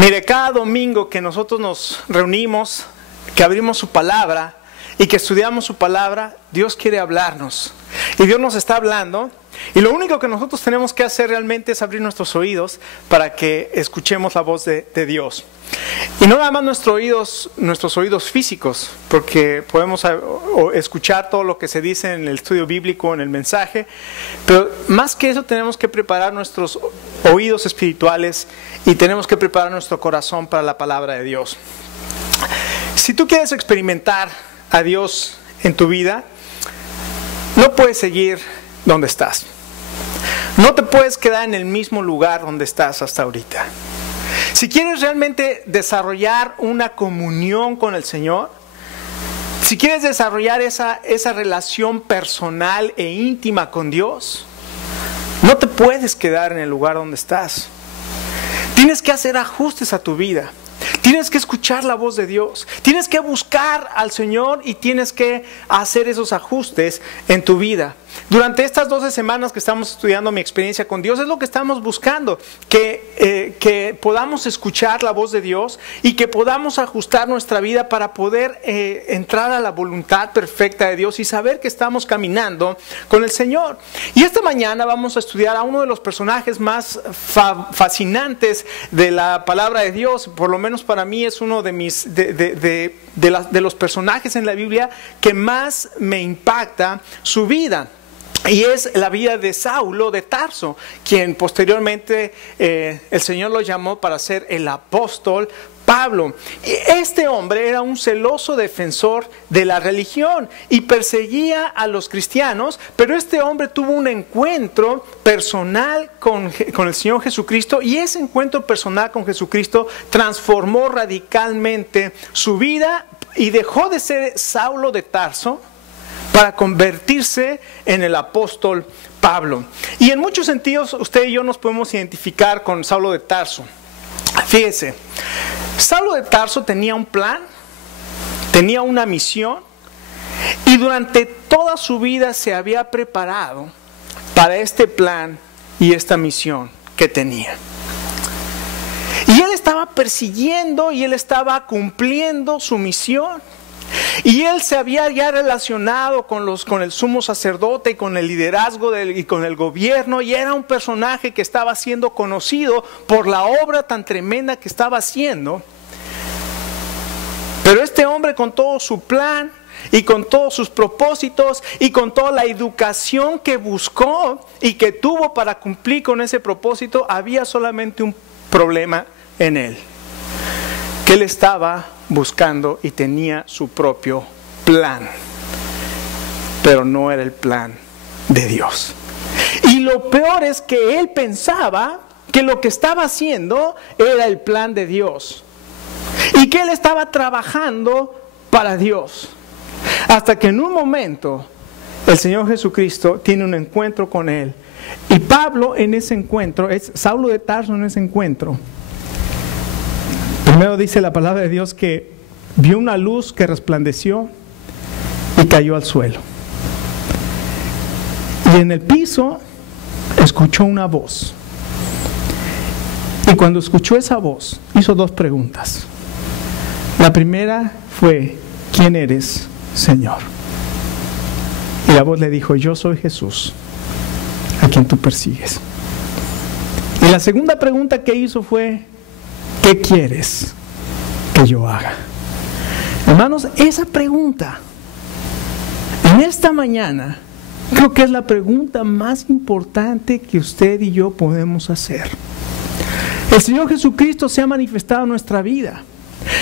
Mire, cada domingo que nosotros nos reunimos, que abrimos su palabra y que estudiamos su palabra, Dios quiere hablarnos. Y Dios nos está hablando. Y lo único que nosotros tenemos que hacer realmente es abrir nuestros oídos para que escuchemos la voz de Dios. Y no nada más nuestros oídos físicos, porque podemos escuchar todo lo que se dice en el estudio bíblico, en el mensaje, pero más que eso tenemos que preparar nuestros oídos espirituales y tenemos que preparar nuestro corazón para la palabra de Dios. Si tú quieres experimentar a Dios en tu vida, no puedes seguir donde estás. No te puedes quedar en el mismo lugar donde estás hasta ahorita. Si quieres realmente desarrollar una comunión con el Señor, si quieres desarrollar esa relación personal e íntima con Dios, no te puedes quedar en el lugar donde estás. Tienes que hacer ajustes a tu vida. Tienes que escuchar la voz de Dios. Tienes que buscar al Señor y tienes que hacer esos ajustes en tu vida. Durante estas 12 semanas que estamos estudiando mi experiencia con Dios, es lo que estamos buscando, que podamos escuchar la voz de Dios y que podamos ajustar nuestra vida para poder entrar a la voluntad perfecta de Dios y saber que estamos caminando con el Señor. Y esta mañana vamos a estudiar a uno de los personajes más fascinantes de la palabra de Dios. Por lo menos para mí es uno de los personajes en la Biblia que más me impacta su vida. Y es la vida de Saulo de Tarso, quien posteriormente el Señor lo llamó para ser el apóstol Pablo. Este hombre era un celoso defensor de la religión y perseguía a los cristianos, pero este hombre tuvo un encuentro personal con el Señor Jesucristo, y ese encuentro personal con Jesucristo transformó radicalmente su vida y dejó de ser Saulo de Tarso para convertirse en el apóstol Pablo. Y en muchos sentidos usted y yo nos podemos identificar con Saulo de Tarso. Fíjese, Saulo de Tarso tenía un plan, tenía una misión, y durante toda su vida se había preparado para este plan y esta misión que tenía. Y él estaba persiguiendo y él estaba cumpliendo su misión. Y él se había ya relacionado con el sumo sacerdote y con el liderazgo y con el gobierno, y era un personaje que estaba siendo conocido por la obra tan tremenda que estaba haciendo. Pero este hombre, con todo su plan y con todos sus propósitos y con toda la educación que buscó y que tuvo para cumplir con ese propósito, había solamente un problema en él: que él estaba buscando y tenía su propio plan, pero no era el plan de Dios. Y lo peor es que él pensaba que lo que estaba haciendo era el plan de Dios y que él estaba trabajando para Dios, hasta que en un momento el Señor Jesucristo tiene un encuentro con él. Y Pablo en ese encuentro, es Saulo de Tarso en ese encuentro, primero dice la palabra de Dios que vio una luz que resplandeció y cayó al suelo. Y en el piso escuchó una voz. Y cuando escuchó esa voz, hizo dos preguntas. La primera fue: ¿quién eres, Señor? Y la voz le dijo: yo soy Jesús, a quien tú persigues. Y la segunda pregunta que hizo fue: ¿qué quieres que yo haga? Hermanos, esa pregunta en esta mañana creo que es la pregunta más importante que usted y yo podemos hacer. El Señor Jesucristo se ha manifestado en nuestra vida.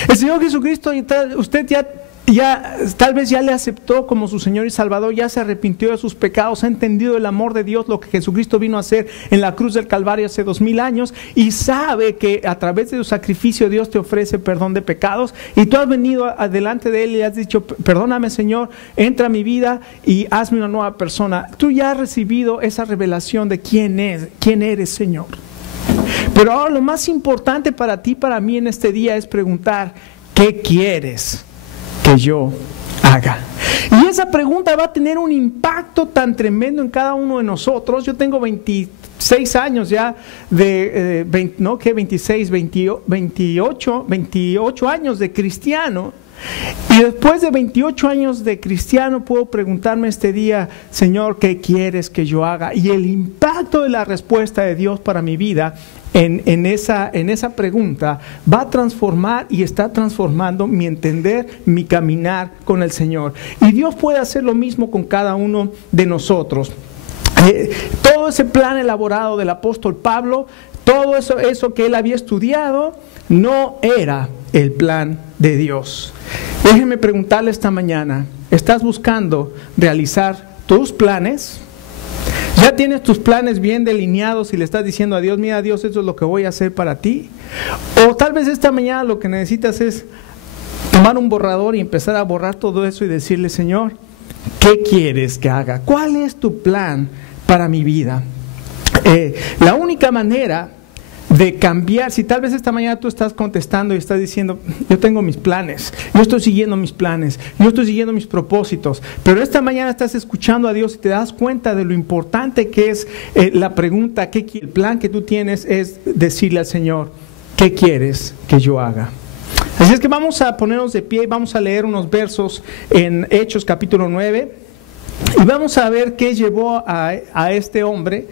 El Señor Jesucristo, usted ya tal vez ya le aceptó como su Señor y Salvador, ya se arrepintió de sus pecados, ha entendido el amor de Dios, lo que Jesucristo vino a hacer en la cruz del Calvario hace 2000 años, y sabe que a través de su sacrificio Dios te ofrece perdón de pecados, y tú has venido adelante de Él y has dicho: perdóname, Señor, entra a mi vida y hazme una nueva persona. Tú ya has recibido esa revelación de quién eres, Señor. Pero ahora lo más importante para ti, para mí en este día, es preguntar: ¿qué quieres que yo haga? Y esa pregunta va a tener un impacto tan tremendo en cada uno de nosotros. Yo tengo 26 años ya de, 26, 28 años de cristiano. Y después de 28 años de cristiano puedo preguntarme este día, Señor, ¿qué quieres que yo haga? Y el impacto de la respuesta de Dios para mi vida en esa pregunta va a transformar y está transformando mi entender, mi caminar con el Señor. Y Dios puede hacer lo mismo con cada uno de nosotros. Todo ese plan elaborado del apóstol Pablo, todo eso que él había estudiado, no era el plan de Dios. Déjeme preguntarle esta mañana, ¿estás buscando realizar tus planes? ¿Ya tienes tus planes bien delineados y le estás diciendo a Dios, mira Dios, esto es lo que voy a hacer para ti? O tal vez esta mañana lo que necesitas es tomar un borrador y empezar a borrar todo eso y decirle, Señor, ¿qué quieres que haga? ¿Cuál es tu plan para mi vida? La única manera de cambiar, si tal vez esta mañana tú estás contestando y estás diciendo, yo tengo mis planes, yo estoy siguiendo mis planes, yo estoy siguiendo mis propósitos, pero esta mañana estás escuchando a Dios y te das cuenta de lo importante que es la pregunta, el plan que tú tienes es decirle al Señor, ¿qué quieres que yo haga? Así es que vamos a ponernos de pie y vamos a leer unos versos en Hechos capítulo 9 y vamos a ver qué llevó a este hombre,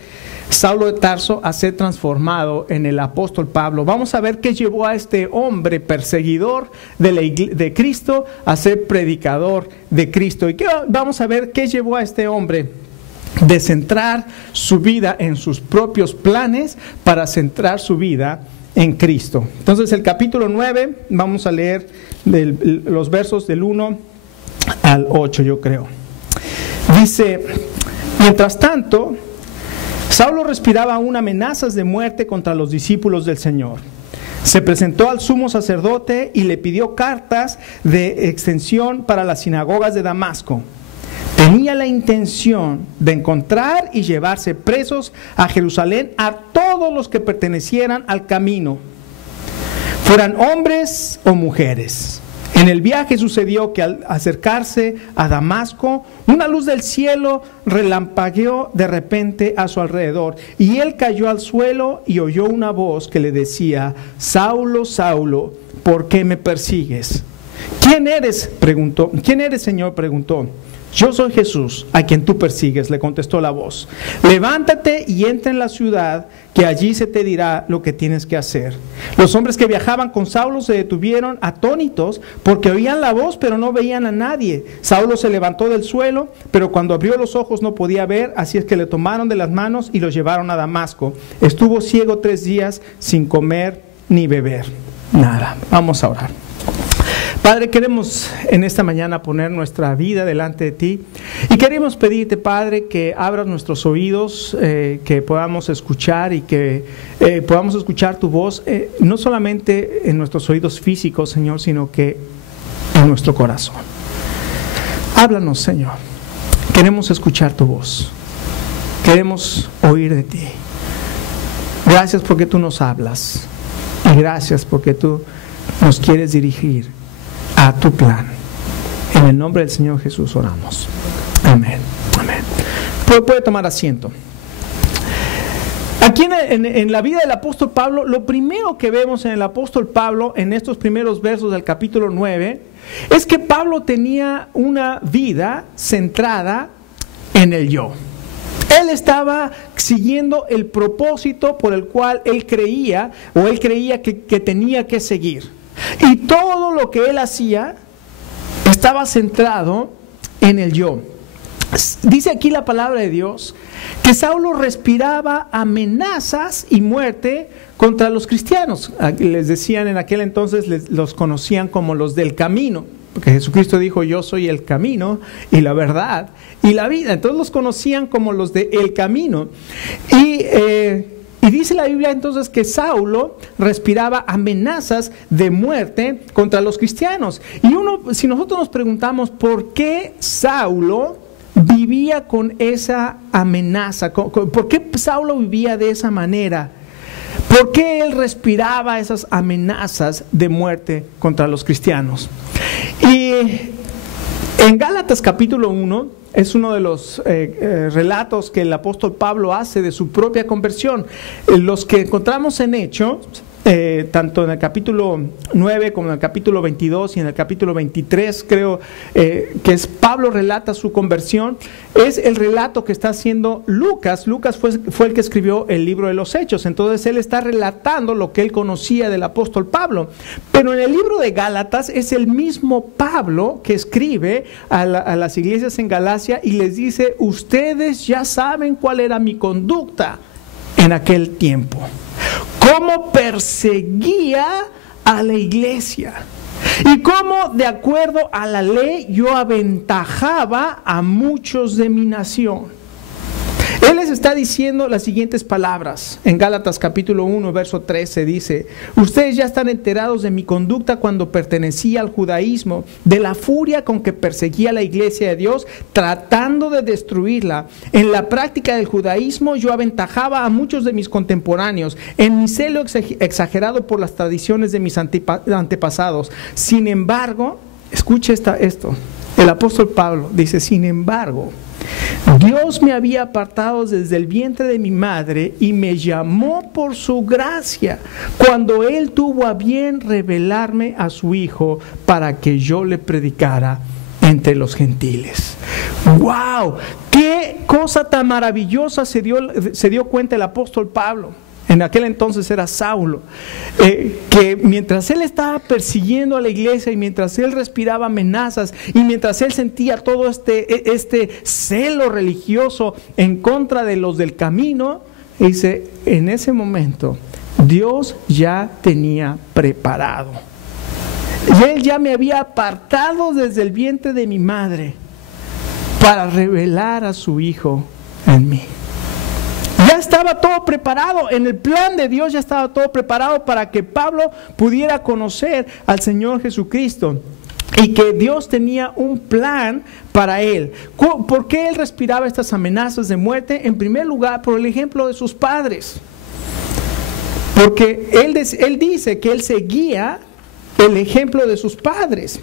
Saulo de Tarso, a ser transformado en el apóstol Pablo. Vamos a ver qué llevó a este hombre perseguidor de Cristo a ser predicador de Cristo. Y vamos a ver qué llevó a este hombre de centrar su vida en sus propios planes para centrar su vida en Cristo. Entonces el capítulo 9, vamos a leer los versos del 1 al 8, yo creo. Dice, mientras tanto, Saulo respiraba aún amenazas de muerte contra los discípulos del Señor. Se presentó al sumo sacerdote y le pidió cartas de extensión para las sinagogas de Damasco. Tenía la intención de encontrar y llevarse presos a Jerusalén a todos los que pertenecieran al camino, fueran hombres o mujeres. En el viaje sucedió que al acercarse a Damasco, una luz del cielo relampagueó de repente a su alrededor, y él cayó al suelo y oyó una voz que le decía, Saulo, Saulo, ¿por qué me persigues? ¿Quién eres? Preguntó. ¿Quién eres, Señor? Preguntó. Yo soy Jesús, a quien tú persigues, le contestó la voz. Levántate y entra en la ciudad, que allí se te dirá lo que tienes que hacer. Los hombres que viajaban con Saulo se detuvieron atónitos, porque oían la voz, pero no veían a nadie. Saulo se levantó del suelo, pero cuando abrió los ojos no podía ver, así es que le tomaron de las manos y lo llevaron a Damasco. Estuvo ciego 3 días sin comer ni beber nada. Vamos a orar. Padre, queremos en esta mañana poner nuestra vida delante de ti y queremos pedirte, Padre, que abras nuestros oídos, que podamos escuchar y que podamos escuchar tu voz, no solamente en nuestros oídos físicos, Señor, sino que en nuestro corazón. Háblanos, Señor. Queremos escuchar tu voz. Queremos oír de ti. Gracias porque tú nos hablas y gracias porque tú nos quieres dirigir a tu plan. En el nombre del Señor Jesús oramos. Amén. Amén. Puede tomar asiento. Aquí en la vida del apóstol Pablo, lo primero que vemos en el apóstol Pablo, en estos primeros versos del capítulo 9, es que Pablo tenía una vida centrada en el yo. Él estaba siguiendo el propósito por el cual él creía que tenía que seguir. Y todo lo que él hacía estaba centrado en el yo. Dice aquí la palabra de Dios que Saulo respiraba amenazas y muerte contra los cristianos. Les decían en aquel entonces, los conocían como los del camino, porque Jesucristo dijo, yo soy el camino y la verdad y la vida. Entonces los conocían como los del camino. Y dice la Biblia entonces que Saulo respiraba amenazas de muerte contra los cristianos. Y si nosotros nos preguntamos por qué Saulo vivía con esa amenaza, por qué Saulo vivía de esa manera, por qué él respiraba esas amenazas de muerte contra los cristianos. Y En Gálatas capítulo 1 es uno de los relatos que el apóstol Pablo hace de su propia conversión. Los que encontramos en Hechos, tanto en el capítulo 9 como en el capítulo 22 y en el capítulo 23, creo que es Pablo relata su conversión, es el relato que está haciendo Lucas. Lucas fue el que escribió el libro de los Hechos, entonces él está relatando lo que él conocía del apóstol Pablo. Pero en el libro de Gálatas es el mismo Pablo que escribe a las iglesias en Galacia y les dice: ustedes ya saben cuál era mi conducta en aquel tiempo, cómo perseguía a la iglesia y cómo, de acuerdo a la ley, yo aventajaba a muchos de mi nación. Él les está diciendo las siguientes palabras. En Gálatas capítulo 1, verso 13 dice: ustedes ya están enterados de mi conducta cuando pertenecía al judaísmo, de la furia con que perseguía a la iglesia de Dios, tratando de destruirla. En la práctica del judaísmo yo aventajaba a muchos de mis contemporáneos, en mi celo exagerado por las tradiciones de mis antepasados. Sin embargo, escuche esto, el apóstol Pablo dice: sin embargo, Dios me había apartado desde el vientre de mi madre y me llamó por su gracia, cuando Él tuvo a bien revelarme a su Hijo para que yo le predicara entre los gentiles. ¡Wow! ¡Qué cosa tan maravillosa se dio cuenta el apóstol Pablo! En aquel entonces era Saulo, que mientras él estaba persiguiendo a la iglesia y mientras él respiraba amenazas y mientras él sentía todo este celo religioso en contra de los del camino, dice: en ese momento Dios ya tenía preparado. Y Él ya me había apartado desde el vientre de mi madre para revelar a su Hijo en mí. Ya estaba todo preparado, en el plan de Dios ya estaba todo preparado para que Pablo pudiera conocer al Señor Jesucristo y que Dios tenía un plan para él. ¿Por qué él respiraba estas amenazas de muerte? En primer lugar, por el ejemplo de sus padres. Porque él dice que él seguía el ejemplo de sus padres.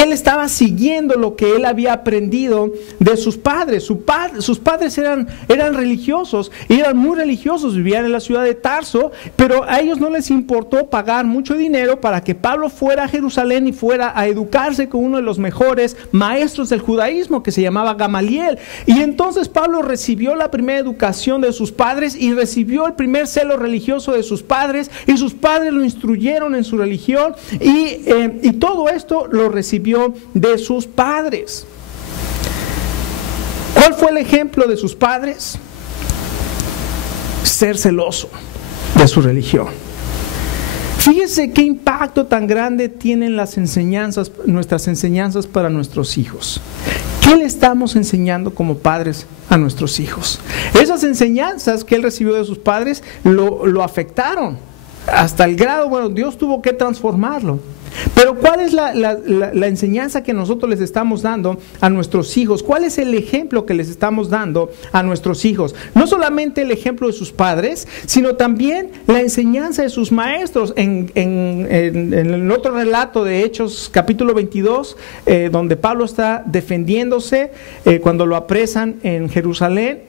Él estaba siguiendo lo que él había aprendido de sus padres. Sus padres eran religiosos, y eran muy religiosos, vivían en la ciudad de Tarso, pero a ellos no les importó pagar mucho dinero para que Pablo fuera a Jerusalén y fuera a educarse con uno de los mejores maestros del judaísmo, que se llamaba Gamaliel. Y entonces Pablo recibió la primera educación de sus padres y recibió el primer celo religioso de sus padres, y sus padres lo instruyeron en su religión, y todo esto lo recibió de sus padres. ¿Cuál fue el ejemplo de sus padres? Ser celoso de su religión. Fíjese qué impacto tan grande tienen las enseñanzas, nuestras enseñanzas para nuestros hijos. ¿Qué le estamos enseñando como padres a nuestros hijos? Esas enseñanzas que él recibió de sus padres lo afectaron hasta el grado, bueno, Dios tuvo que transformarlo. Pero ¿cuál es la enseñanza que nosotros les estamos dando a nuestros hijos? ¿Cuál es el ejemplo que les estamos dando a nuestros hijos? No solamente el ejemplo de sus padres, sino también la enseñanza de sus maestros. En el otro relato de Hechos, capítulo 22, donde Pablo está defendiéndose cuando lo apresan en Jerusalén,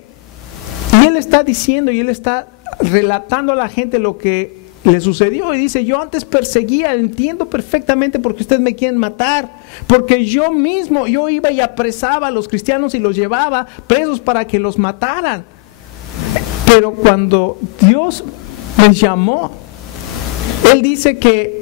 y él está diciendo y él está relatando a la gente lo que le sucedió, y dice: yo antes perseguía, entiendo perfectamente por qué ustedes me quieren matar, porque yo iba y apresaba a los cristianos y los llevaba presos para que los mataran. Pero cuando Dios me llamó, Él dice que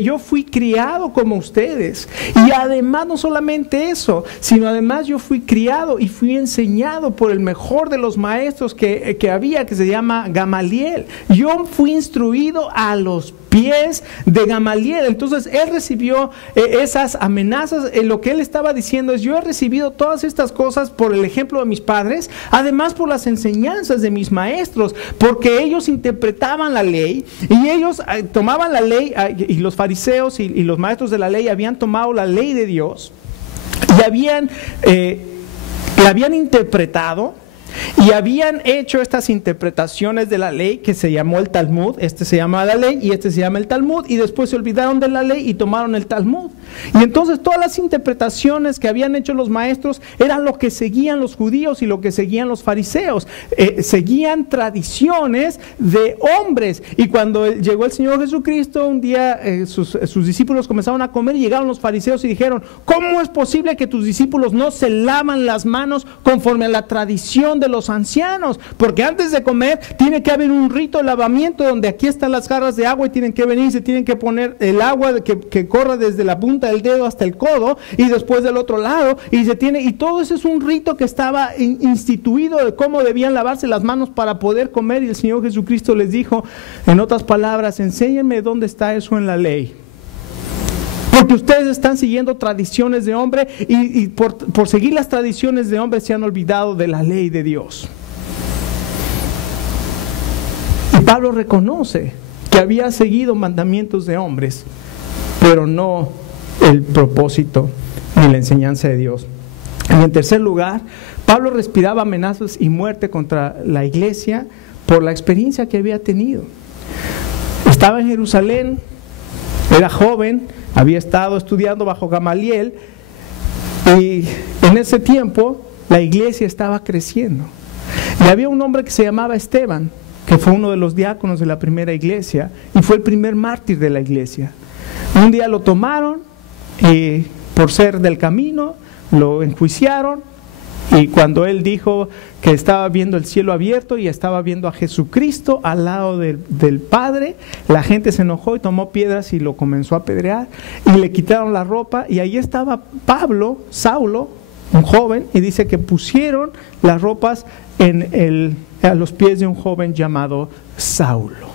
yo fui criado como ustedes, y además no solamente eso, sino además yo fui criado y fui enseñado por el mejor de los maestros que había, que se llama Gamaliel. Yo fui instruido a los pies de Gamaliel. Entonces él recibió esas amenazas. Lo que él estaba diciendo es: yo he recibido todas estas cosas por el ejemplo de mis padres, además por las enseñanzas de mis maestros, porque ellos interpretaban la ley, y ellos tomaban la ley, y los fariseos y los maestros de la ley habían tomado la ley de Dios y la habían interpretado, y habían hecho estas interpretaciones de la ley que se llamó el Talmud. Este se llama la ley y este se llama el Talmud, y después se olvidaron de la ley y tomaron el Talmud. Y entonces todas las interpretaciones que habían hecho los maestros eran lo que seguían los judíos y lo que seguían los fariseos. Seguían tradiciones de hombres. Y cuando llegó el Señor Jesucristo, un día sus discípulos comenzaron a comer y llegaron los fariseos y dijeron: ¿cómo es posible que tus discípulos no se lavan las manos conforme a la tradición de los ancianos? Porque antes de comer tiene que haber un rito de lavamiento donde aquí están las jarras de agua y tienen que venir, se tienen que poner el agua que corra desde la punta del dedo hasta el codo y después del otro lado, y todo eso es un rito que estaba instituido de cómo debían lavarse las manos para poder comer. Y el Señor Jesucristo les dijo, en otras palabras: enséñenme dónde está eso en la ley. Porque ustedes están siguiendo tradiciones de hombre y por seguir las tradiciones de hombre se han olvidado de la ley de Dios. Y Pablo reconoce que había seguido mandamientos de hombres, pero no el propósito ni la enseñanza de Dios. Y en tercer lugar, Pablo respiraba amenazas y muerte contra la iglesia por la experiencia que había tenido. Estaba en Jerusalén, era joven, había estado estudiando bajo Gamaliel, y en ese tiempo la iglesia estaba creciendo. Y había un hombre que se llamaba Esteban, que fue uno de los diáconos de la primera iglesia y fue el primer mártir de la iglesia. Un día lo tomaron y por ser del camino lo enjuiciaron, y cuando él dijo que estaba viendo el cielo abierto y estaba viendo a Jesucristo al lado del Padre, la gente se enojó y tomó piedras y lo comenzó a apedrear y le quitaron la ropa, y ahí estaba Saulo, un joven, y dice que pusieron las ropas a los pies de un joven llamado Saulo.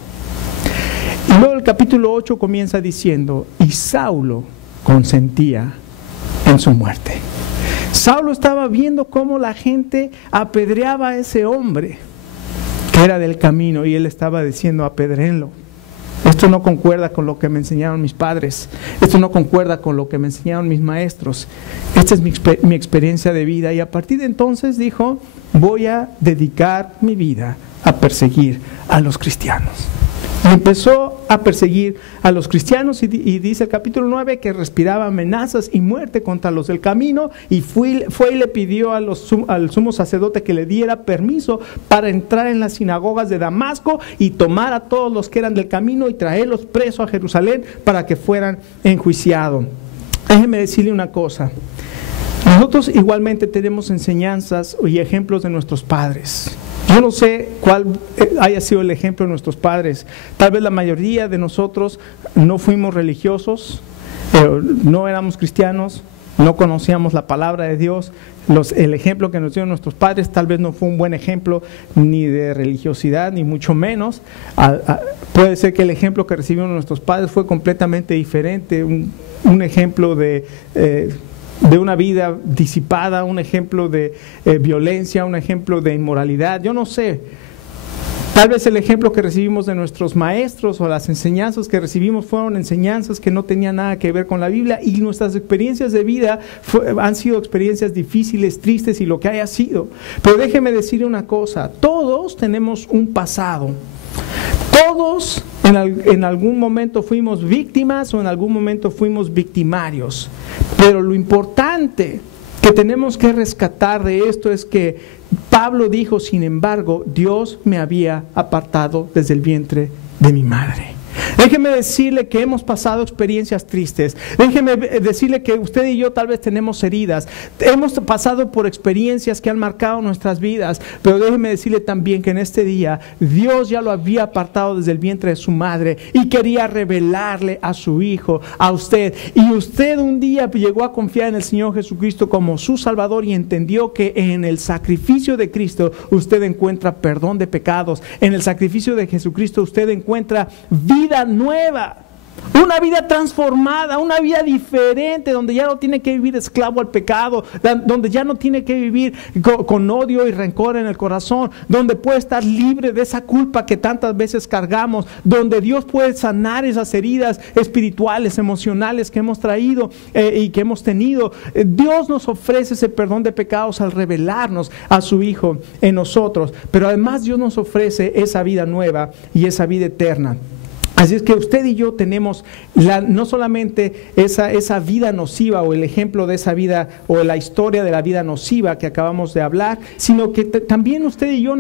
Y luego el capítulo 8 comienza diciendo: y Saulo consentía en su muerte. Saulo estaba viendo cómo la gente apedreaba a ese hombre que era del camino, y él estaba diciendo: apedréenlo. Esto no concuerda con lo que me enseñaron mis padres, esto no concuerda con lo que me enseñaron mis maestros, esta es mi experiencia de vida. Y a partir de entonces dijo: voy a dedicar mi vida a perseguir a los cristianos. Y empezó a perseguir a los cristianos, y dice el capítulo 9 que respiraba amenazas y muerte contra los del camino, y fue y le pidió al sumo sacerdote que le diera permiso para entrar en las sinagogas de Damasco y tomar a todos los que eran del camino y traerlos presos a Jerusalén para que fueran enjuiciados. Déjeme decirle una cosa: nosotros igualmente tenemos enseñanzas y ejemplos de nuestros padres. Yo no sé cuál haya sido el ejemplo de nuestros padres. Tal vez la mayoría de nosotros no fuimos religiosos, no éramos cristianos, no conocíamos la palabra de Dios. El ejemplo que nos dieron nuestros padres tal vez no fue un buen ejemplo ni de religiosidad, ni mucho menos. Puede ser que el ejemplo que recibieron nuestros padres fue completamente diferente, un ejemplo de una vida disipada, un ejemplo de violencia, un ejemplo de inmoralidad. Yo no sé, tal vez el ejemplo que recibimos de nuestros maestros o las enseñanzas que recibimos fueron enseñanzas que no tenían nada que ver con la Biblia, y nuestras experiencias de vida han sido experiencias difíciles, tristes y lo que haya sido. Pero déjeme decirle una cosa: todos tenemos un pasado. Todos en algún momento fuimos víctimas o en algún momento fuimos victimarios. Pero lo importante que tenemos que rescatar de esto es que Pablo dijo: sin embargo, Dios me había apartado desde el vientre de mi madre. Déjeme decirle que hemos pasado experiencias tristes. Déjeme decirle que usted y yo tal vez tenemos heridas. Hemos pasado por experiencias que han marcado nuestras vidas. Pero déjeme decirle también que en este día Dios ya lo había apartado desde el vientre de su madre y quería revelarle a su Hijo, a usted. Y usted un día llegó a confiar en el Señor Jesucristo como su Salvador y entendió que en el sacrificio de Cristo usted encuentra perdón de pecados. En el sacrificio de Jesucristo usted encuentra vida nueva. Una vida transformada, una vida diferente, donde ya no tiene que vivir esclavo al pecado, donde ya no tiene que vivir con odio y rencor en el corazón, donde puede estar libre de esa culpa que tantas veces cargamos, donde Dios puede sanar esas heridas espirituales, emocionales que hemos traído y que hemos tenido. Dios nos ofrece ese perdón de pecados al revelarnos a su Hijo en nosotros, pero además Dios nos ofrece esa vida nueva y esa vida eterna. Así es que usted y yo tenemos no solamente esa vida nociva o el ejemplo de esa vida o la historia de la vida nociva que acabamos de hablar, sino que también usted y yo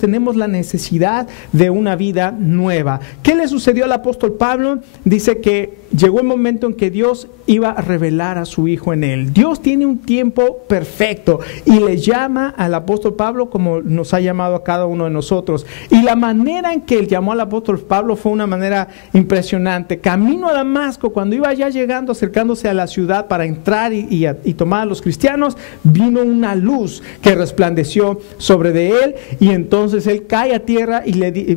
tenemos la necesidad de una vida nueva. ¿Qué le sucedió al apóstol Pablo? Dice que llegó el momento en que Dios iba a revelar a su Hijo en él. Dios tiene un tiempo perfecto y le llama al apóstol Pablo como nos ha llamado a cada uno de nosotros. Y la manera en que él llamó al apóstol Pablo fue una manera impresionante. Camino a Damasco, cuando iba ya llegando, acercándose a la ciudad para entrar y tomar a los cristianos, vino una luz que resplandeció sobre de él, y entonces él cae a tierra y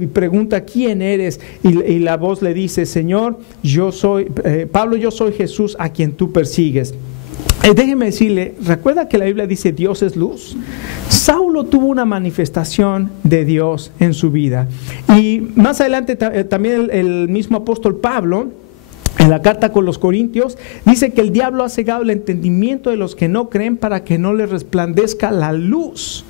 pregunta: ¿quién eres? Y la voz le dice: Señor, yo soy Pablo, yo soy Jesús a quien tú persigues. Déjeme decirle, ¿recuerda que la Biblia dice Dios es luz? Saulo tuvo una manifestación de Dios en su vida. Y más adelante también el mismo apóstol Pablo, en la carta con los Corintios, dice que el diablo ha cegado el entendimiento de los que no creen para que no les resplandezca la luz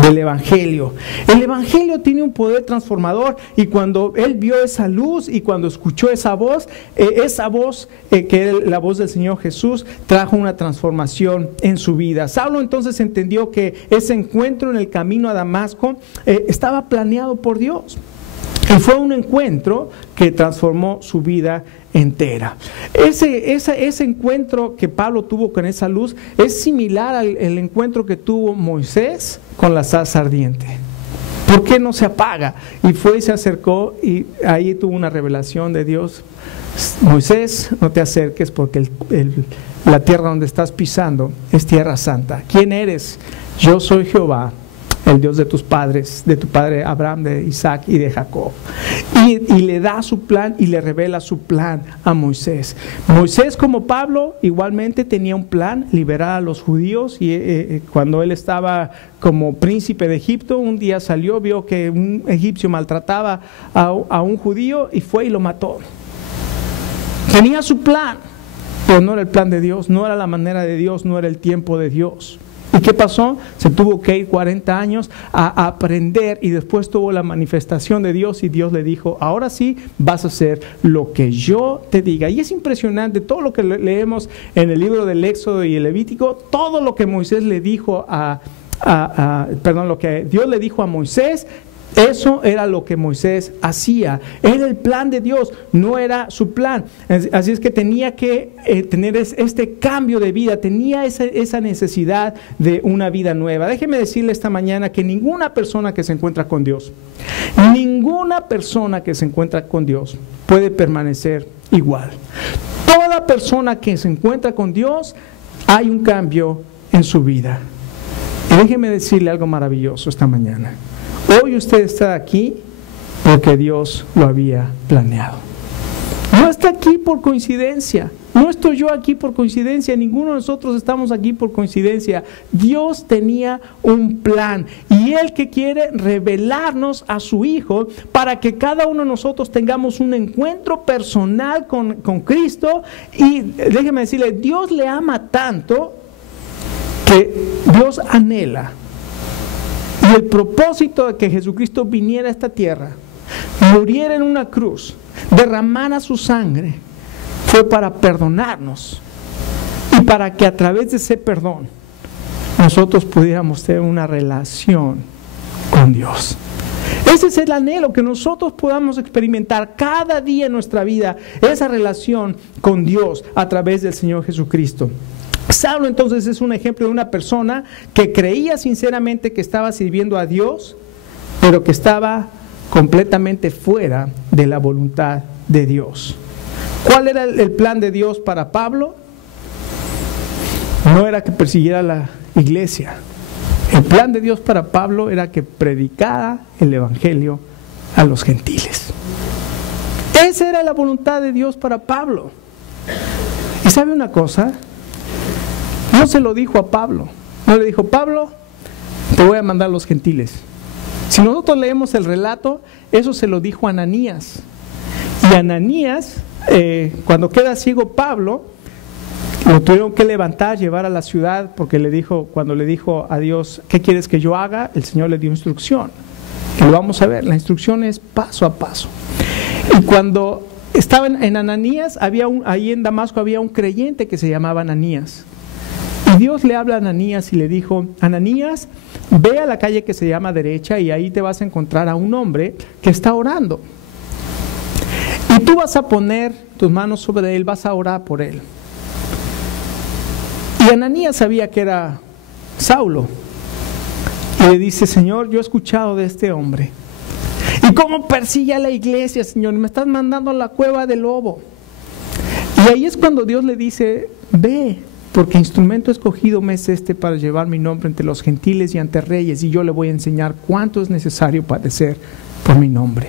del Evangelio. El Evangelio tiene un poder transformador, y cuando él vio esa luz y cuando escuchó esa voz que era la voz del Señor Jesús, trajo una transformación en su vida. Saulo entonces entendió que ese encuentro en el camino a Damasco estaba planeado por Dios. Y fue un encuentro que transformó su vida entera. Ese encuentro que Pablo tuvo con esa luz es similar al encuentro que tuvo Moisés con la zarza ardiente. ¿Por qué no se apaga? Y fue y se acercó, y ahí tuvo una revelación de Dios. Moisés, no te acerques, porque la tierra donde estás pisando es tierra santa. ¿Quién eres? Yo soy Jehová, el Dios de tus padres, de tu padre Abraham, de Isaac y de Jacob. Y le da su plan y le revela su plan a Moisés. Moisés, como Pablo, igualmente tenía un plan: liberar a los judíos. Y cuando él estaba como príncipe de Egipto, un día salió, vio que un egipcio maltrataba a un judío y fue y lo mató. Tenía su plan, pero no era el plan de Dios, no era la manera de Dios, no era el tiempo de Dios. ¿Y qué pasó? Se tuvo que ir 40 años a aprender, y después tuvo la manifestación de Dios, y Dios le dijo: ahora sí vas a hacer lo que yo te diga. Y es impresionante todo lo que leemos en el libro del Éxodo y el Levítico, todo lo que Moisés le dijo lo que Dios le dijo a Moisés. Eso era lo que Moisés hacía. Era el plan de Dios, no era su plan. Así es que tenía que tener este cambio de vida, tenía esa necesidad de una vida nueva. Déjeme decirle esta mañana que ninguna persona que se encuentra con Dios, puede permanecer igual. Toda persona que se encuentra con Dios, hay un cambio en su vida. Y déjeme decirle algo maravilloso esta mañana. Hoy usted está aquí porque Dios lo había planeado. No está aquí por coincidencia. No estoy yo aquí por coincidencia. Ninguno de nosotros estamos aquí por coincidencia. Dios tenía un plan, y Él que quiere revelarnos a su Hijo para que cada uno de nosotros tengamos un encuentro personal con Cristo. Y déjeme decirle, Dios le ama tanto que Dios anhela. Y el propósito de que Jesucristo viniera a esta tierra, muriera en una cruz, derramara su sangre, fue para perdonarnos, y para que a través de ese perdón nosotros pudiéramos tener una relación con Dios. Ese es el anhelo, que nosotros podamos experimentar cada día en nuestra vida esa relación con Dios a través del Señor Jesucristo. Saulo entonces es un ejemplo de una persona que creía sinceramente que estaba sirviendo a Dios, pero que estaba completamente fuera de la voluntad de Dios. ¿Cuál era el plan de Dios para Pablo? No era que persiguiera la iglesia. El plan de Dios para Pablo era que predicara el Evangelio a los gentiles. Esa era la voluntad de Dios para Pablo. ¿Y sabe una cosa? No se lo dijo a Pablo. No le dijo, Pablo, te voy a mandar a los gentiles. Si nosotros leemos el relato, eso se lo dijo a Ananías. Y Ananías, cuando queda ciego Pablo, lo tuvieron que levantar, llevar a la ciudad, porque cuando le dijo a Dios, ¿qué quieres que yo haga? El Señor le dio instrucción. Y lo vamos a ver, la instrucción es paso a paso. Y cuando estaban en Ananías, ahí en Damasco había un creyente que se llamaba Ananías. Y Dios le habla a Ananías y le dijo, Ananías, ve a la calle que se llama Derecha y ahí te vas a encontrar a un hombre que está orando. Y tú vas a poner tus manos sobre él, vas a orar por él. Y Ananías sabía que era Saulo. Y le dice, Señor, yo he escuchado de este hombre. ¿Y cómo persigue a la iglesia, Señor? Me estás mandando a la cueva del lobo. Y ahí es cuando Dios le dice, ve, porque instrumento escogido me es este para llevar mi nombre entre los gentiles y ante reyes, y yo le voy a enseñar cuánto es necesario padecer por mi nombre.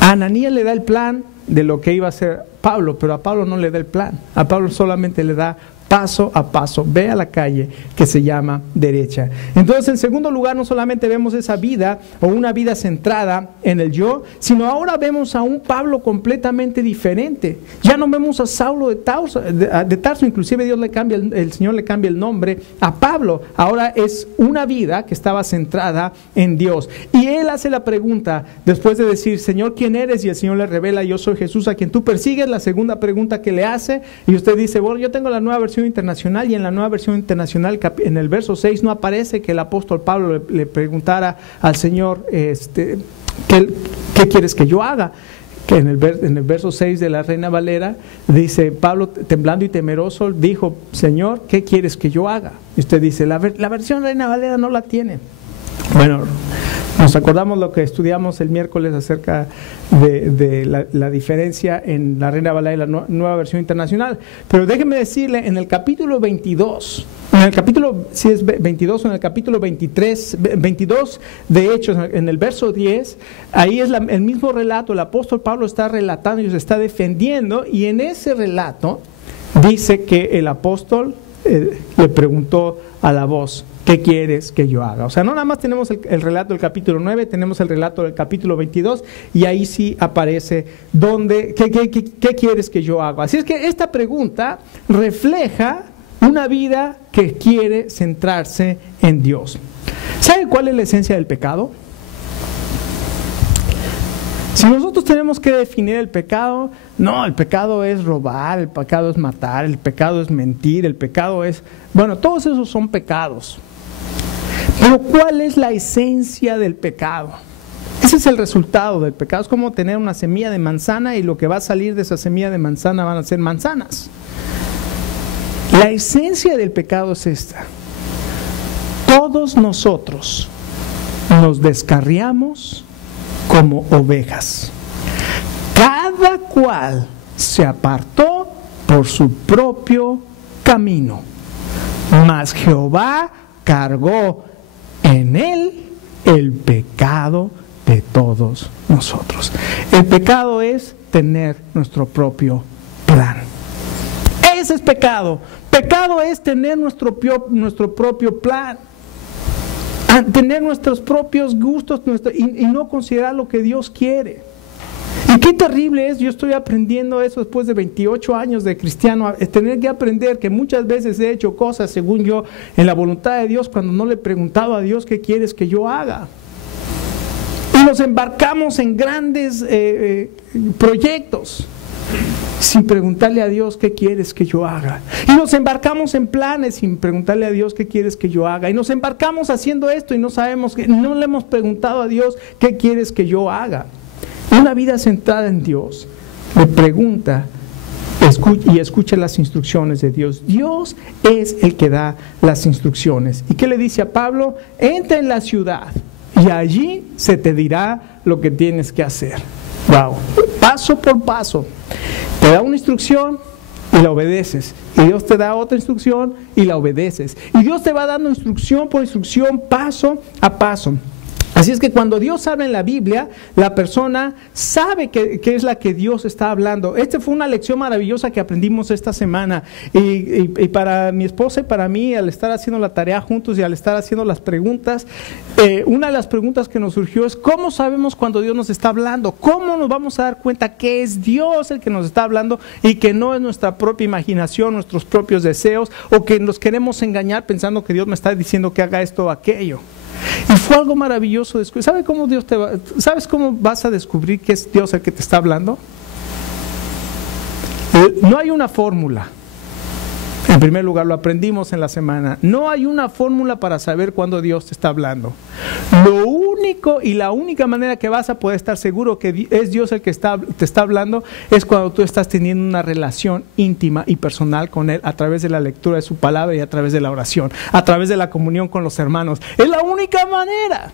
A Ananías le da el plan de lo que iba a hacer Pablo, pero a Pablo no le da el plan. A Pablo solamente le da paso a paso, ve a la calle que se llama Derecha. Entonces, en segundo lugar, no solamente vemos esa vida o una vida centrada en el yo, sino ahora vemos a un Pablo completamente diferente. Ya no vemos a Saulo de Tarso, inclusive el Señor le cambia el nombre a Pablo. Ahora es una vida que estaba centrada en Dios. Y él hace la pregunta, después de decir, Señor, ¿quién eres? Y el Señor le revela, yo soy Jesús a quien tú persigues. La segunda pregunta que le hace, y usted dice, bueno, yo tengo la nueva versión internacional, y en la nueva versión internacional en el verso 6 no aparece que el apóstol Pablo le preguntara al Señor ¿qué quieres que yo haga? Que en el verso 6 de la Reina Valera dice, Pablo temblando y temeroso dijo, Señor, ¿qué quieres que yo haga? Y usted dice, la versión Reina Valera no la tiene. Bueno, nos acordamos lo que estudiamos el miércoles acerca de la diferencia en la Reina Valera y la nueva versión internacional. Pero déjeme decirle, en el capítulo 22, en el capítulo 23, 22 de Hechos, en el verso 10, ahí es el mismo relato, el apóstol Pablo está relatando y se está defendiendo, y en ese relato dice que el apóstol le preguntó a la voz, ¿qué quieres que yo haga? O sea, no nada más tenemos el relato del capítulo 9, tenemos el relato del capítulo 22, y ahí sí aparece ¿qué quieres que yo haga? Así es que esta pregunta refleja una vida que quiere centrarse en Dios. ¿Sabe cuál es la esencia del pecado? Si nosotros tenemos que definir el pecado, no, el pecado es robar, el pecado es matar, el pecado es mentir, el pecado es... Bueno, todos esos son pecados. Pero ¿cuál es la esencia del pecado? Ese es el resultado del pecado. Es como tener una semilla de manzana y lo que va a salir de esa semilla de manzana van a ser manzanas. La esencia del pecado es esta. Todos nosotros nos descarriamos como ovejas. Cada cual se apartó por su propio camino, mas Jehová cargó en él el pecado de todos nosotros. El pecado es tener nuestro propio plan. Ese es pecado. Pecado es tener nuestro propio plan, tener nuestros propios gustos y no considerar lo que Dios quiere. Y qué terrible es, yo estoy aprendiendo eso después de 28 años de cristiano, tener que aprender que muchas veces he hecho cosas según yo en la voluntad de Dios cuando no le he preguntado a Dios qué quieres que yo haga. Y nos embarcamos en grandes proyectos sin preguntarle a Dios qué quieres que yo haga. Y nos embarcamos en planes sin preguntarle a Dios qué quieres que yo haga. Y nos embarcamos haciendo esto y no le hemos preguntado a Dios qué quieres que yo haga. Una vida centrada en Dios le pregunta y escucha las instrucciones de Dios. Dios es el que da las instrucciones. ¿Y qué le dice a Pablo? Entra en la ciudad y allí se te dirá lo que tienes que hacer. Wow. Paso por paso. Te da una instrucción y la obedeces. Y Dios te da otra instrucción y la obedeces. Y Dios te va dando instrucción por instrucción, paso a paso. Así es que cuando Dios habla en la Biblia, la persona sabe que es la que Dios está hablando. Esta fue una lección maravillosa que aprendimos esta semana. Y para mi esposa y para mí, al estar haciendo la tarea juntos y al estar haciendo las preguntas, una de las preguntas que nos surgió es: ¿cómo sabemos cuando Dios nos está hablando? ¿Cómo nos vamos a dar cuenta que es Dios el que nos está hablando y que no es nuestra propia imaginación, nuestros propios deseos, o que nos queremos engañar pensando que Dios me está diciendo que haga esto o aquello? Y fue algo maravilloso. ¿Sabes cómo vas a descubrir que es Dios el que te está hablando? No hay una fórmula. En primer lugar, lo aprendimos en la semana. No hay una fórmula para saber cuándo Dios te está hablando. Lo único y la única manera que vas a poder estar seguro que es Dios el que te está hablando es cuando tú estás teniendo una relación íntima y personal con Él a través de la lectura de su palabra y a través de la oración, a través de la comunión con los hermanos. Es la única manera.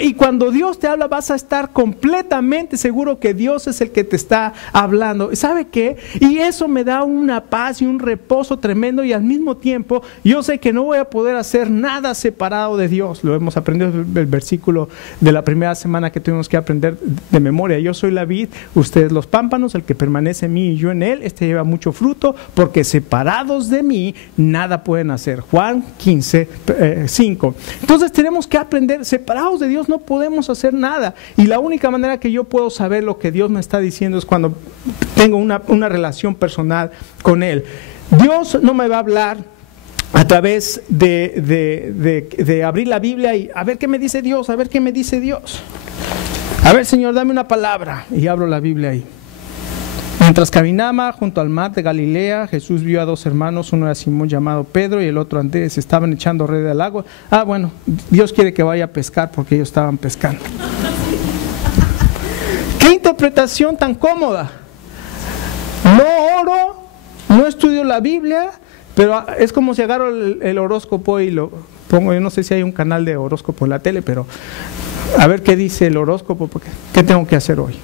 Y cuando Dios te habla, vas a estar completamente seguro que Dios es el que te está hablando. ¿Sabe qué? Y eso me da una paz y un reposo tremendo, y al mismo tiempo yo sé que no voy a poder hacer nada separado de Dios. Lo hemos aprendido el versículo de la primera semana que tuvimos que aprender de memoria. Yo soy la vid, ustedes los pámpanos, el que permanece en mí y yo en él, este lleva mucho fruto, porque separados de mí nada pueden hacer. Juan 15:5. Entonces tenemos que aprender, separados de Dios no podemos hacer nada, y la única manera que yo puedo saber lo que Dios me está diciendo es cuando tengo una relación personal con Él. Dios no me va a hablar a través de abrir la Biblia y a ver qué me dice Dios, a ver qué me dice Dios. A ver, Señor, dame una palabra, y abro la Biblia ahí. Mientras caminaba junto al mar de Galilea, Jesús vio a dos hermanos, uno era Simón llamado Pedro y el otro Andrés. Estaban echando red al agua. Bueno, Dios quiere que vaya a pescar porque ellos estaban pescando. ¡Qué interpretación tan cómoda! No oro, no estudio la Biblia, pero es como si agarro el horóscopo y lo pongo. Yo no sé si hay un canal de horóscopo en la tele, pero a ver qué dice el horóscopo, porque ¿qué tengo que hacer hoy?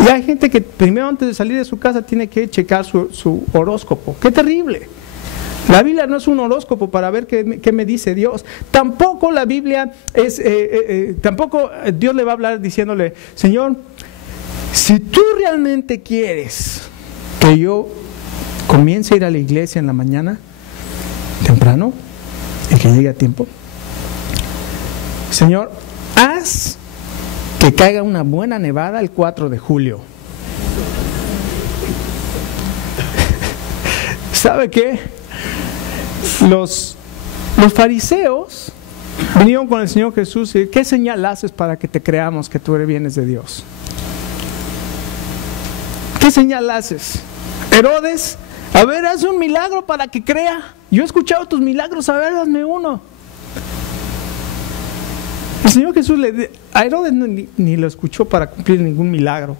Y hay gente que primero, antes de salir de su casa, tiene que checar su horóscopo. ¡Qué terrible! La Biblia no es un horóscopo para ver qué me dice Dios. Tampoco la Biblia es, tampoco Dios le va a hablar diciéndole: Señor, si tú realmente quieres que yo comience a ir a la iglesia en la mañana, temprano, y que llegue a tiempo, Señor, haz que caiga una buena nevada el 4 de julio. ¿Sabe qué? Los fariseos vinieron con el Señor Jesús y: ¿qué señal haces para que te creamos que tú vienes de Dios? ¿Qué señal haces? Herodes, a ver, haz un milagro para que crea. Yo he escuchado tus milagros, a ver, hazme uno. El Señor Jesús a Herodes ni lo escuchó para cumplir ningún milagro.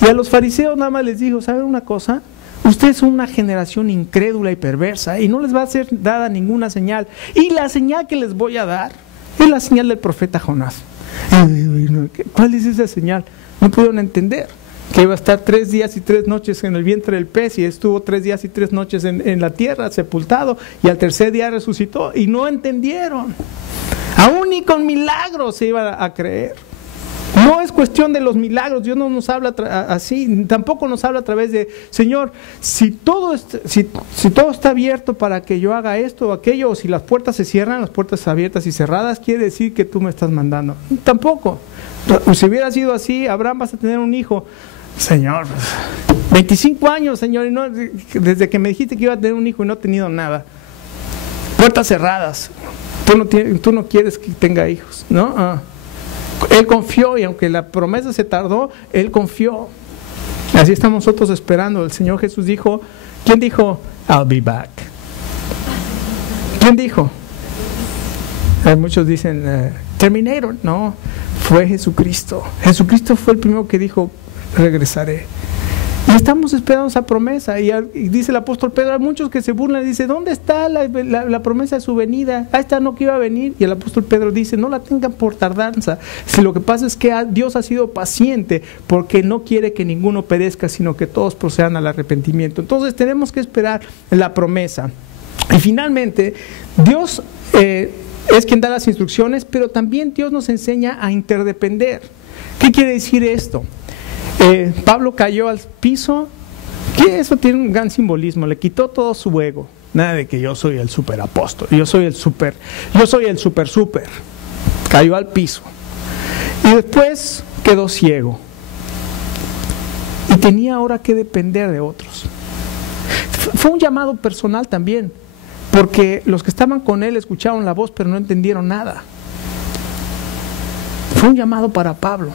Y a los fariseos nada más les dijo: ¿saben una cosa? Ustedes son una generación incrédula y perversa, y no les va a ser dada ninguna señal. Y la señal que les voy a dar es la señal del profeta Jonás. ¿Cuál es esa señal? No pudieron entender que iba a estar 3 días y 3 noches en el vientre del pez, y estuvo 3 días y 3 noches en la tierra sepultado, y al tercer día resucitó, y no entendieron. Aún ni con milagros se iban a creer. No es cuestión de los milagros. Dios no nos habla así, tampoco nos habla a través de: Señor, si todo está abierto para que yo haga esto o aquello, o si las puertas se cierran, las puertas abiertas y cerradas, quiere decir que tú me estás mandando. Tampoco. Si hubiera sido así: Abraham, vas a tener un hijo. Señor, 25 años, Señor, y no, desde que me dijiste que iba a tener un hijo y no he tenido nada. Puertas cerradas. Tú no quieres que tenga hijos, ¿no? Él confió, y aunque la promesa se tardó, Él confió. Así estamos nosotros esperando. El Señor Jesús dijo: ¿quién dijo I'll be back? ¿Quién dijo? Muchos dicen Terminator. No, fue Jesucristo. Jesucristo fue el primero que dijo: regresaré. Y estamos esperando esa promesa. Y dice el apóstol Pedro: hay muchos que se burlan y dicen: ¿dónde está la promesa de su venida? Ahí está, no, que iba a venir. Y el apóstol Pedro dice: no la tengan por tardanza. Si lo que pasa es que Dios ha sido paciente, porque no quiere que ninguno perezca, sino que todos procedan al arrepentimiento. Entonces tenemos que esperar la promesa. Y finalmente, Dios es quien da las instrucciones, pero también Dios nos enseña a interdepender. ¿Qué quiere decir esto? Pablo cayó al piso, que eso tiene un gran simbolismo, le quitó todo su ego. Nada de que yo soy el superapóstol, yo soy el super. Cayó al piso. Y después quedó ciego. Y tenía ahora que depender de otros. Fue un llamado personal también, porque los que estaban con él escucharon la voz, pero no entendieron nada. Fue un llamado para Pablo.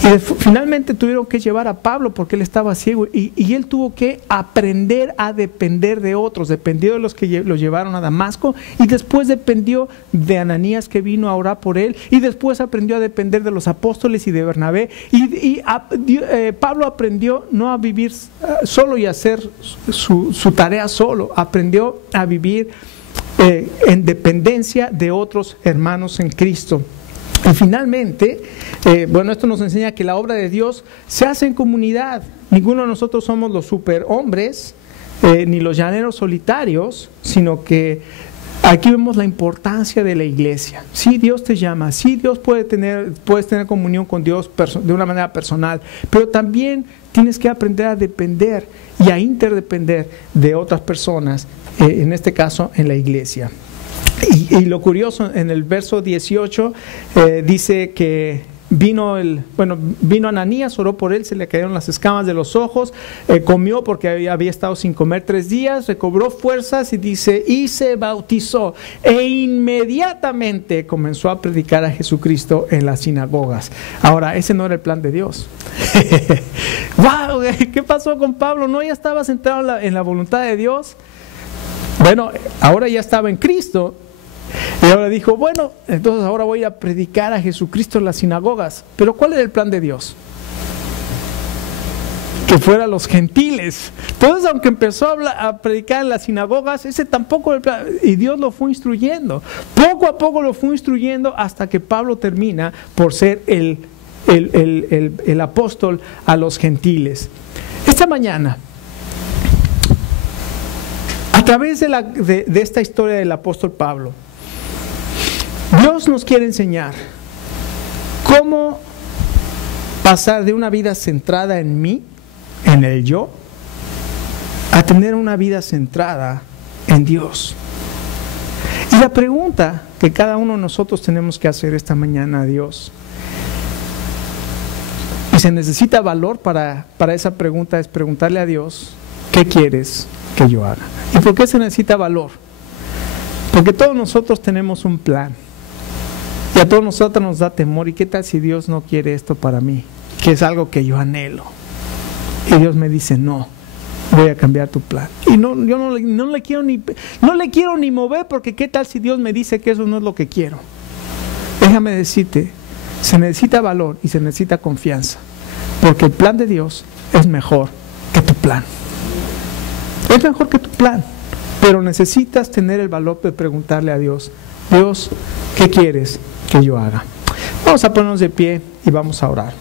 Y finalmente tuvieron que llevar a Pablo porque él estaba ciego y él tuvo que aprender a depender de otros. Dependió de los que lo llevaron a Damasco y después dependió de Ananías que vino a orar por él y después aprendió a depender de los apóstoles y de Bernabé Pablo aprendió no a vivir solo y a hacer su tarea solo, aprendió a vivir en dependencia de otros hermanos en Cristo. Y finalmente, esto nos enseña que la obra de Dios se hace en comunidad. Ninguno de nosotros somos los superhombres, ni los llaneros solitarios, sino que aquí vemos la importancia de la iglesia. Sí, Dios te llama, sí, Dios puedes tener comunión con Dios de una manera personal, pero también tienes que aprender a depender y a interdepender de otras personas, en este caso en la iglesia. Y lo curioso, en el verso 18 dice que vino Ananías, oró por él, se le cayeron las escamas de los ojos, comió porque había estado sin comer 3 días, recobró fuerzas y dice, y se bautizó, e inmediatamente comenzó a predicar a Jesucristo en las sinagogas. Ahora, ese no era el plan de Dios. ¡Wow! ¿Qué pasó con Pablo? ¿No ya estaba centrado en la voluntad de Dios? Bueno, ahora ya estaba en Cristo. Y ahora dijo, entonces ahora voy a predicar a Jesucristo en las sinagogas. Pero ¿cuál era el plan de Dios? Que fueran los gentiles. Entonces, aunque empezó a predicar en las sinagogas, ese tampoco era el plan. Y Dios lo fue instruyendo. Poco a poco lo fue instruyendo hasta que Pablo termina por ser el apóstol a los gentiles. Esta mañana, a través de esta historia del apóstol Pablo, Dios nos quiere enseñar cómo pasar de una vida centrada en mí, en el yo, a tener una vida centrada en Dios. Y la pregunta que cada uno de nosotros tenemos que hacer esta mañana a Dios, y se necesita valor para esa pregunta, es preguntarle a Dios, ¿qué quieres que yo haga? ¿Y por qué se necesita valor? Porque todos nosotros tenemos un plan. Y a todos nosotros nos da temor. ¿Y qué tal si Dios no quiere esto para mí? Que es algo que yo anhelo. Y Dios me dice, no, voy a cambiar tu plan. Y yo no le quiero ni mover, porque ¿qué tal si Dios me dice que eso no es lo que quiero? Déjame decirte, se necesita valor y se necesita confianza. Porque el plan de Dios es mejor que tu plan. Es mejor que tu plan. Pero necesitas tener el valor de preguntarle a Dios, Dios, ¿qué quieres que yo haga? Vamos a ponernos de pie y vamos a orar.